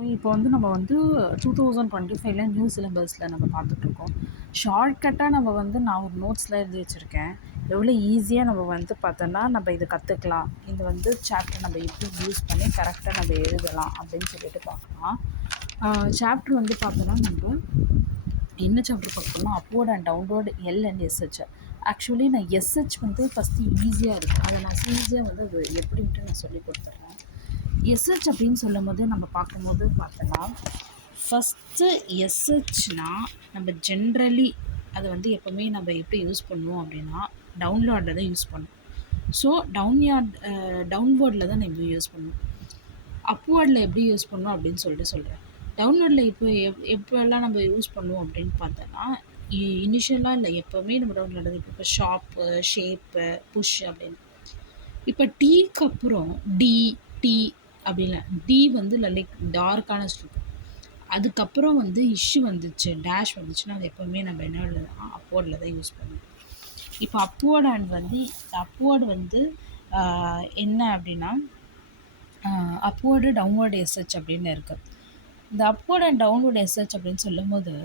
இப்போ வந்து நம்ம வந்து 2025ல நியூ சிலபஸில் நம்ம பார்த்துட்ருக்கோம். ஷார்ட்கட்டாக நம்ம வந்து நான் ஒரு நோட்ஸில் எழுதி வச்சுருக்கேன். எவ்வளோ ஈஸியாக நம்ம வந்து பார்த்தோன்னா, நம்ம இதை கற்றுக்கலாம். இது வந்து சாப்டர் நம்ம எப்படி யூஸ் பண்ணி கரெக்டாக நம்ம எழுதலாம் அப்படின்னு சொல்லிட்டு பார்க்கலாம். சாப்டர் வந்து பார்த்தோன்னா நம்ம என்ன சாப்டர் பார்க்கணும்னா upward and downward L and SH. Actually நான் எஸ்ஹெச் வந்து ஃபஸ்ட்டு ஈஸியாக இருக்குது. அதை நான் ஈஸியாக வந்து அது எப்படின்ட்டு நான் சொல்லி கொடுத்துட்றேன். எஸ்ஹெச் அப்படின்னு சொல்லும் போது நம்ம பார்க்கும்போது பார்த்தோன்னா ஃபஸ்ட்டு எஸ்ஹெச்னா நம்ம ஜென்ரலி அதை வந்து எப்போவுமே நம்ம எப்படி யூஸ் பண்ணுவோம் அப்படின்னா டவுன்லோடில் தான் யூஸ் பண்ணுவோம். ஸோ டவுன்வேர்டில் தான் நம்ம யூஸ் பண்ணுவோம். அப்வேர்டில் எப்படி யூஸ் பண்ணுவோம் அப்படின்னு சொல்கிறேன். டவுன்லோடில் எப்போல்லாம் நம்ம யூஸ் பண்ணுவோம் அப்படின்னு பார்த்தோன்னா இனிஷியலாக இல்லை, எப்போவுமே நம்ம டவுன்லோட் இப்போ ஷாப்பு, ஷேப்பு, புஷ் அப்படின்னு. இப்போ டீக்கு அப்புறம் டி, டி அப்படின்னா டி வந்து லைக் டார்க்கான ஸ்ட்ரோக். அதுக்கப்புறம் வந்து இஷ்யூ வந்துச்சு, டேஷ் வந்துச்சுன்னா அது எப்போவுமே நம்ம என்ன அப்வேர்டில் தான் யூஸ் பண்ணுவோம். இப்போ அப்வேர்டு வந்து என்ன அப்படின்னா அப்வேர்டு டவுன்வேர்டு எஸ்ஹெச் அப்படின்னு இருக்குது. இந்த அப்வேர்ட் அண்ட் டவுன்வேர்டு எஸ்ஹெச் அப்படின்னு சொல்லும் போது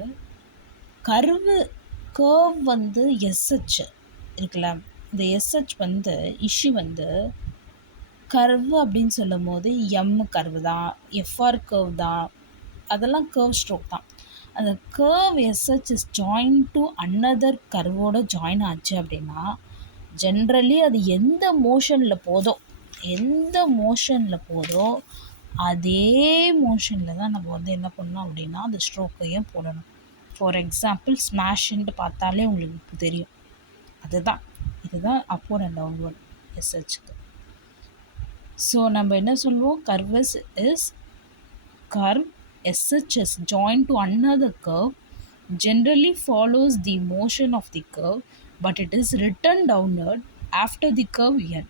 கர்வ் வந்து எஸ்ஹெச் இருக்குல்ல, இந்த எஸ்ஹெச் வந்து இஷ்யூ வந்து கர்வ் அப்படின்னு சொல்லும் போது கர்வ் தான், எஃப்ஆர் கர்வ் தான், அதெல்லாம் கர்வ் ஸ்ட்ரோக் தான். அந்த கர்வ் எஸ்ஹெச் இஸ் ஜாயின் டு அன்னதர் கர்வோட ஜாயின் ஆச்சு அப்படின்னா ஜென்ரலி அது எந்த மோஷனில் போதோ அதே மோஷனில் தான் நம்ம வந்து என்ன பண்ணணும் அப்படின்னா அந்த ஸ்ட்ரோக்கையும் போடணும். ஃபார் எக்ஸாம்பிள் ஸ்மாஷ்ன்ட்டு பார்த்தாலே உங்களுக்கு தெரியும். இதுதான் அப்வர்ட் அண்ட் டவுன்வர்ட் எஸ்ஹெச்க்கு. ஸோ நம்ம என்ன சொல்லுவோம், curve SH is joined to another curve, generally follows the motion of the curve, but it is written downward after the curve n.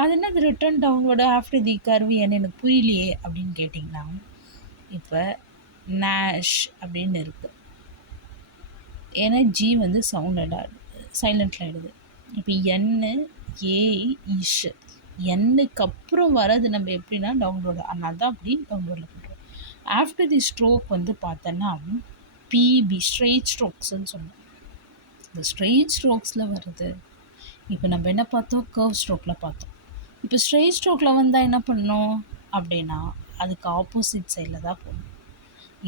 அது என்னது written downward after the curve n எனக்கு புரியலையே அப்படின்னு கேட்டிங்கன்னா, இப்போ நேஷ் அப்படின்னு இருக்குது. ஏன்னா ஜி வந்து சைலண்டில் ஆகிடுது. இப்போ என்னு ஏ இஷ் எண்ணுக்கு அப்புறம் வர்றது நம்ம எப்படின்னா டவுன்லோடு, அதனால தான் அப்படி டவுன்லோடில் பண்ணுறோம். ஆஃப்டர் தி ஸ்ட்ரோக் வந்து பார்த்தோன்னா பிபி ஸ்ட்ரெயிட் ஸ்ட்ரோக்ஸ்ன்னு சொன்னோம். இந்த ஸ்ட்ரெயிட் ஸ்ட்ரோக்ஸில் வருது. இப்போ நம்ம என்ன பார்த்தோம், கர்வ் ஸ்ட்ரோக்கில் பார்த்தோம். இப்போ ஸ்ட்ரெயிட் ஸ்ட்ரோக்கில் வந்தால் என்ன பண்ணணும் அப்படின்னா அதுக்கு ஆப்போசிட் சைடில் தான் போகணும்.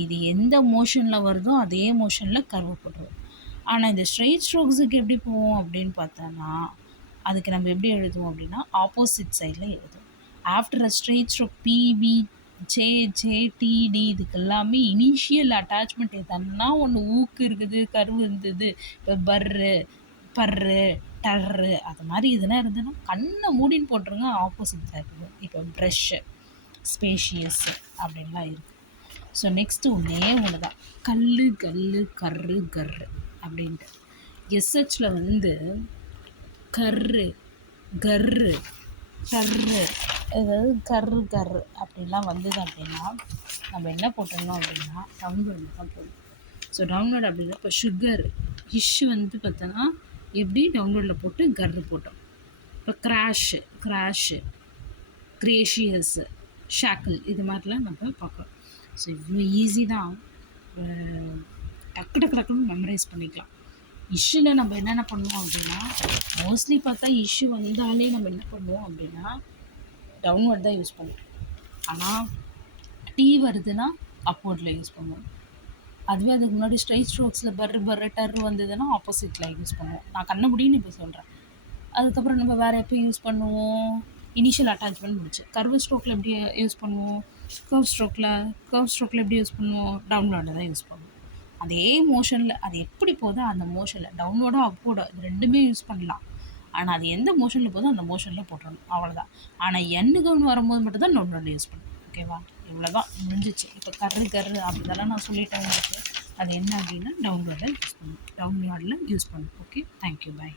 இது எந்த மோஷனில் வருதோ அதே மோஷனில் கர்வ் போடுறோம். ஆனால் இந்த ஸ்ட்ரெயிட் ஸ்ட்ரோக்ஸுக்கு எப்படி போவோம் அப்படின்னு பார்த்தோன்னா அதுக்கு நம்ம எப்படி எழுதுவோம் அப்படின்னா ஆப்போசிட் சைடில் எழுதுவோம். After a straight stroke b b d d இதுக்கு எல்லாமே இனிஷியல் அட்டாச்மெண்ட் எதன்னா ஒன்று ஊக்கு இருக்குது, கர்வு இருந்தது, இப்போ பர்ரு டர்ரு அது மாதிரி இதெல்லாம் இருந்ததுன்னா கண்ணை மூடின்னு போட்டுருங்க, ஆப்போசிட் தான் இருக்குது. இப்போ ப்ரெஷ்ஷு, ஸ்பேஷியஸ் அப்படின்லாம் இருக்குது. ஸோ நெக்ஸ்ட்டு ஒன்று தான் கல்லு கர்ரு அப்படின்ட்டு. எஸ்ஹெச்சில் வந்து கர்ரு டர்ரு, அதாவது கர்ரு அப்படிலாம் வந்தது அப்படின்னா நம்ம என்ன போட்டோம்னா அப்படின்னா டவுன்லோடு தான் போடணும். ஸோ டவுன்லோடு அப்படின்னா இப்போ சுகர் இஷ்ஷு வந்து பார்த்தோன்னா எப்படி டவுன்லோடில் போட்டு கர்ரு போட்டோம். இப்போ கிராஷு கிரேஷியஸு ஷாக்கிள் இது மாதிரிலாம் நம்ம பார்க்கலாம். ஸோ இவ்வளோ ஈஸி தான், டக்குன்னு மெமரைஸ் பண்ணிக்கலாம். இஷ்யூவில் நம்ம என்னென்ன பண்ணுவோம் அப்படின்னா மோஸ்ட்லி பார்த்தா இஷ்யூ வந்தாலே நம்ம என்ன பண்ணுவோம் அப்படின்னா டவுன்வர்ட் தான் யூஸ் பண்ணுவோம். ஆனால் டீ வருதுன்னா அப்வர்டில் யூஸ் பண்ணுவோம். அதுவே அதுக்கு முன்னாடி ஸ்ட்ரைட் ஸ்ட்ரோக்ஸில் பர்ரு டர்ரு வந்ததுன்னா ஆப்போசிட்டில் யூஸ் பண்ணுவோம். நான் கண்ணபடின்னு இப்போ சொல்கிறேன். அதுக்கப்புறம் நம்ம வேறு எப்போ யூஸ் பண்ணுவோம், இனிஷியல் அட்டாச்மெண்ட் முடிச்சு. கர்வ் ஸ்ட்ரோக்கில் எப்படி யூஸ் பண்ணுவோம், கர்வ் ஸ்ட்ரோக்கில் எப்படி யூஸ் பண்ணுவோம், டவுன்லோடில் தான் யூஸ் பண்ணுவோம். அதே மோஷனில் அது எப்படி போதோ அந்த மோஷனில் டவுன்லோடோ அப்வோர்டோ இது ரெண்டுமே யூஸ் பண்ணலாம். ஆனால் அது எந்த மோஷனில் போதோ அந்த மோஷனில் போட்டுடணும், அவ்வளோதான். ஆனால் எண்ணுக்கு வரும்போது மட்டும் தான் டவுன்லோடில் யூஸ் பண்ணணும். ஓகேவா, இவ்வளோதான் முடிஞ்சிச்சு. இப்போ கர்ரு அப்படிதெல்லாம் நான் சொல்லிட்டேன் உங்களுக்கு. அது என்ன அப்படின்னா டவுன்லோடில் யூஸ் பண்ணணும், ஓகே, தேங்க்யூ, பாய்.